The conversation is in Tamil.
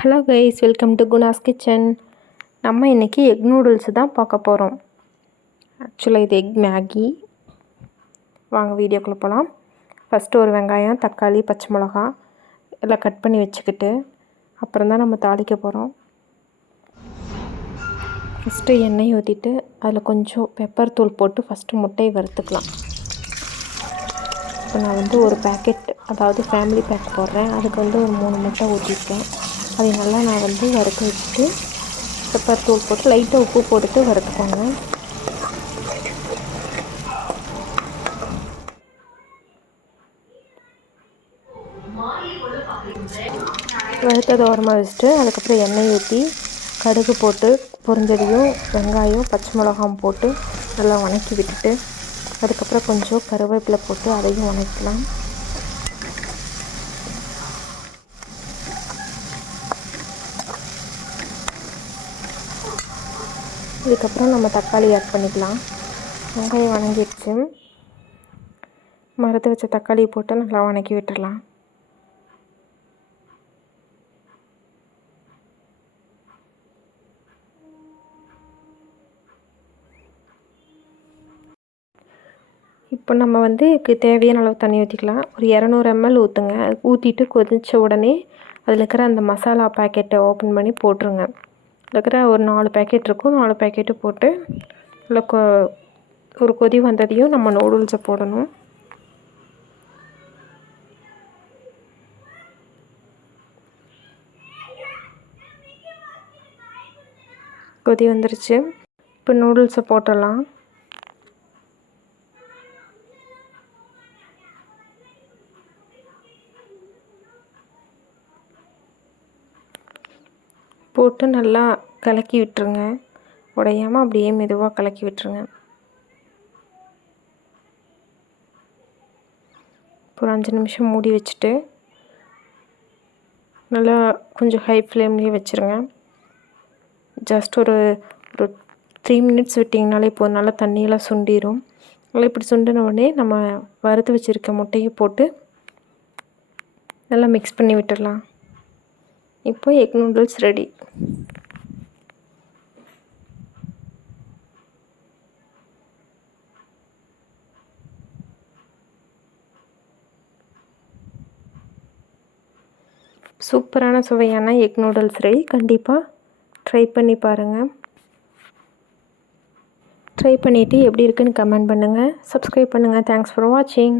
Hello guys, welcome to Guna's kitchen. நம்ம இன்றைக்கி எக் நூடுல்ஸ் தான் பார்க்க போகிறோம். ஆக்சுவலாக இது எக் மேகி. வாங்க வீடியோக்குள்ளே போகலாம். ஃபஸ்ட்டு ஒரு வெங்காயம், தக்காளி, பச்சை மிளகா எல்லாம் கட் பண்ணி வச்சுக்கிட்டு அப்புறம் தான் நம்ம தாளிக்க போகிறோம். ஃபஸ்ட்டு எண்ணெய் ஊற்றிட்டு அதில் கொஞ்சம் பெப்பர் தூள் போட்டு ஃபஸ்ட்டு முட்டையை வறுத்துக்கலாம். இப்போ நான் ஒரு பேக்கெட், அதாவது ஃபேமிலி பேக் போடுறேன். அதுக்கு ஒரு 3 முட்டை ஊற்றிருக்கேன். அதை நல்லா நான் வறுக்க வச்சுட்டு பெப்பர் தூள் போட்டு லைட்டாக உப்பு போட்டுட்டு வறுத்துக்கோங்க. வறுத்ததை ஓரமாக வச்சுட்டு அதுக்கப்புறம் எண்ணெய் ஊற்றி கடுகு போட்டு பொரிஞ்சதையும் வெங்காயம், பச்சை மிளகாயும் போட்டு நல்லா வதக்கி விட்டுட்டு அதுக்கப்புறம் கொஞ்சம் கருவேப்பிலை போட்டு அதையும் வதக்கலாம். இதுக்கப்புறம் நம்ம தக்காளி ஆட் பண்ணிக்கலாம். வெங்காயம் வதங்கிடுச்சு. மறுத்து வச்ச தக்காளியை போட்டு நல்லா வதக்கி விட்டுடலாம். இப்போ நம்ம இதுக்கு தேவையான அளவு தண்ணி ஊற்றிக்கலாம். ஒரு 200 ml ஊற்றுங்க. ஊற்றிட்டு கொதித்த உடனே அதில் இருக்கிற அந்த மசாலா பேக்கெட்டை ஓப்பன் பண்ணி போட்டுருங்க. அதில் இருக்கிற ஒரு 4 பேக்கெட் இருக்கும். 4 பேக்கெட்டு போட்டு நல்லா ஒரு கொதி வந்ததையும் நம்ம நூடுல்ஸை போடணும். கொதி வந்துருச்சு. இப்போ நூடுல்ஸை போட்டுடலாம். போட்டு நல்லா கலக்கி விட்டுருங்க. உடையாமல் அப்படியே மெதுவாக கலக்கி விட்டுருங்க. ஒரு 5 நிமிஷம் மூடி வச்சுட்டு நல்லா கொஞ்சம் ஹை ஃப்ளேம்லேயே வச்சுருங்க. ஜஸ்ட் ஒரு 3 மினிட்ஸ் விட்டிங்கனாலே போதும். நல்லா தண்ணியெல்லாம் சுண்டிடும். நல்லா இப்படி சுண்டின உடனே நம்ம வறுத்து வச்சுருக்க முட்டையை போட்டு நல்லா மிக்ஸ் பண்ணி விட்டுடலாம். இப்போ எக் நூடுல்ஸ் ரெடி. சூப்பரான சுவையான எக் நூடுல்ஸ் ரெடி. கண்டிப்பாக ட்ரை பண்ணி பாருங்கள். ட்ரை பண்ணிவிட்டு எப்படி இருக்குன்னு கமெண்ட் பண்ணுங்கள். சப்ஸ்கிரைப் பண்ணுங்கள். தேங்க்ஸ் ஃபார் வாட்சிங்.